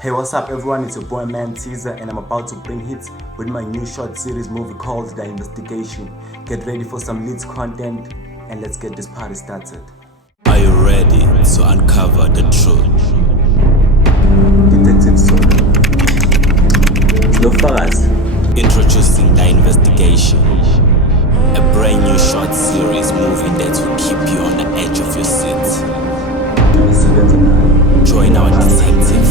Hey, what's up, everyone? It's your boy Man Teaser, and I'm about to bring hits with my new short series movie called The Investigation. Get ready for some leads content, and let's get this party started. Are you ready to uncover the truth? Detective Soda. Slow fast. Introducing The Investigation, a brand new short series movie that will keep you on the edge of your seat. Join our detective